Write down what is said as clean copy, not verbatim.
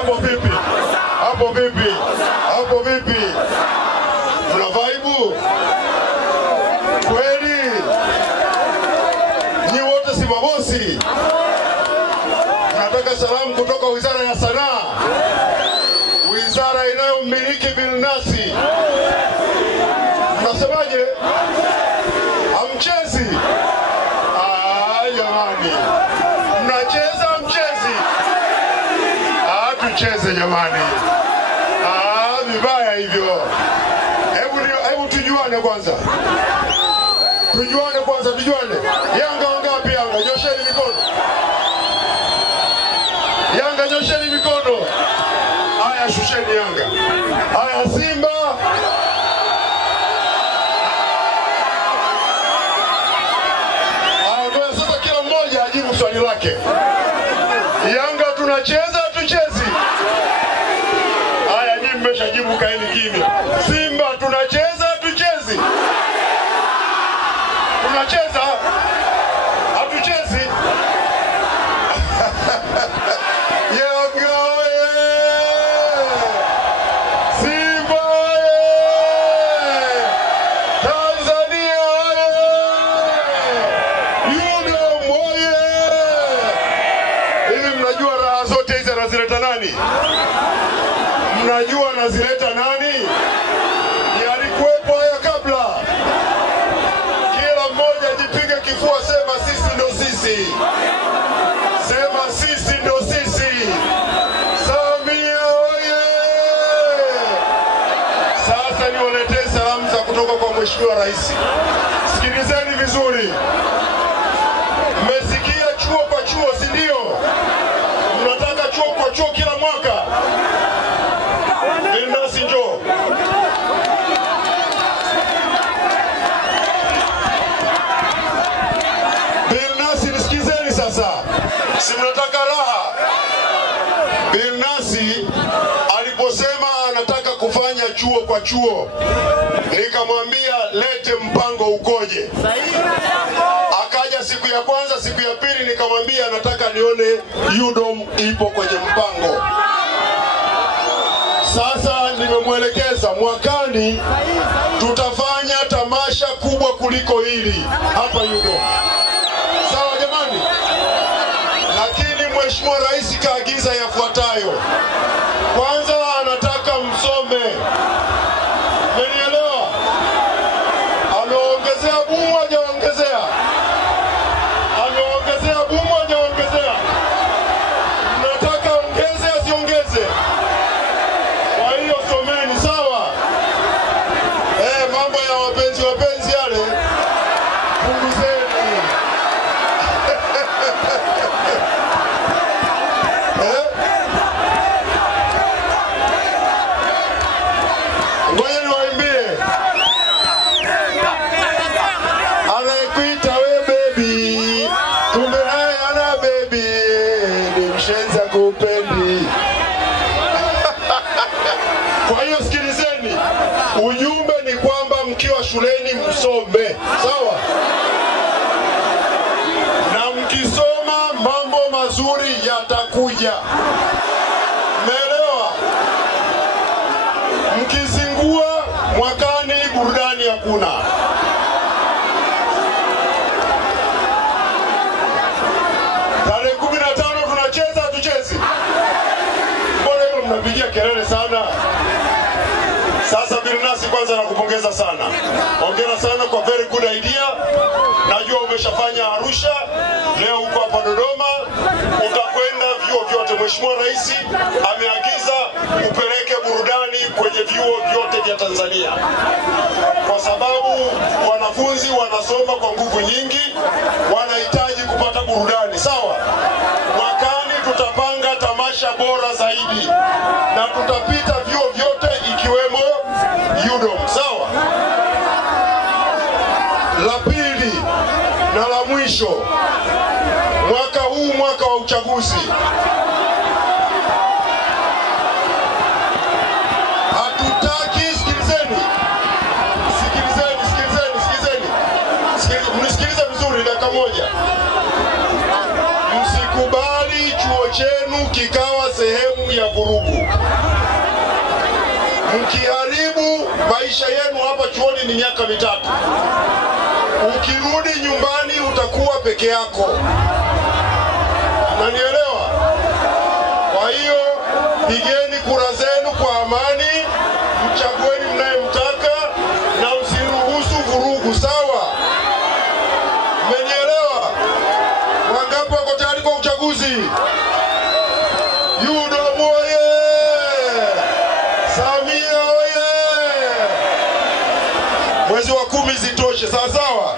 Hapo vipi? Hapo vipi? Hapo vipi? Mna vibe? Kweli? Ni wote si mabosi? Nataka salamu kutoka Wizara ya Sanaa. Wizara inayomiliki Bilnasi. Mnasemaje? Hamchezi? Jamani. Mnacheza mchezi? Tucheze jamani. Vibaya hivyo. Hebu tujuane kwanza. Tujuane. Yanga wangapi Yanga? Nyosheni mikono. Yanga nyosheni mikono. Haya shusheni Yanga. Haya Simba. Haya sasa kila mmoja ajibu swali lake. Yanga tunacheza tuchezi? Haya nyinyi mmeshajibu, kaeni kimya. Simba tunacheza tuchezi? Tunacheza? Hatuchezi? Yanga oye! Simba oye! Tanzania oye! UDOM oye! Hivi mnajua raha zote hizi anazileta nani? Mnajua anazileta nani? Yalikuwepo haya kabla. Kila mmoja jipige kifua, sema sisi ndo sisi. Sema sisi ndo sisi. Samia oye! Sasa niwaletee salamu za kutoka kwa Mheshimiwa Rais. Sikilizeni vizuri. Mmesikia chuo kwa chuo, si ndio? Mnataka chuo kwa chuo kila mwaka? Bilnasi njoo. Bilnasi nisikizeni sasa. Si mnataka raha? Bilnasi aliposema anataka kufanya chuo kwa chuo, nikamwambia lete mpango ukoje. Akaja siku ya kwanza, siku ya pili nikamwambia nataka nione UDOM ipo kwenye mpango. Sasa nimemwelekeza mwakani tutafanya tamasha kubwa kuliko hili hapa UDOM. Sawa jamani? Lakini Mheshimiwa Rais kaagiza yafuatayo. Kwanza anataka msome. Mmenielewa? Ameongezea bumu hajaongezea? Ameongezea bumu hajaongezea? Mnataka ongeze asiongeze? Kwa hiyo someni, sawa? Mambo ya wapenzi yale punguzeni. Ngoja niwaimbie. Anakuita we baby, kumbe hana baby, ni mshenza kupendi. Kwa hiyo sikilizeni, ujumbe ni kwamba mkiwa shuleni msome, sawa? Na mkisoma mambo mazuri yatakuja. Umeelewa? Mkizingua mwakani burudani hakuna. Tarehe 15 tunacheza tuchezi? Mbona hilo mnapigia kelele sana? Sasa Bilnasi kwanza nakupongeza sana. Hongera sana kwa very good idea. Najua umeshafanya Arusha, leo uko hapa Dodoma, utakwenda vyuo vyote. Mheshimiwa Rais ameagiza upeleke burudani kwenye vyuo vyote vya Tanzania. Kwa sababu wanafunzi wanasoma kwa nguvu nyingi, wanahitaji kupata burudani, sawa? Mwakani tutapanga tamasha bora zaidi na tutapita vyuo vyote ikiwemo UDOM, sawa? La pili na la mwisho, mwaka huu mwaka wa uchaguzi. Hatutaki, sikilizeni. Mnisikilize vizuri dakika moja. Msikubali chuo chenu kikawa sehemu sababu ya vurugu. Mkiharibu maisha yenu hapa chuoni ni miaka 3. Ukirudi nyumbani utakuwa peke yako. Unanielewa? Kwa hiyo pigeni kura zenu kwa amani, mchagueni mnayemtaka na msiruhusu vurugu, sawa? Mmenielewa? Wangapi wako tayari kwa uchaguzi? UDOM oye! Samia oye! Mwezi wa 10 zitoshe, sawa sawa?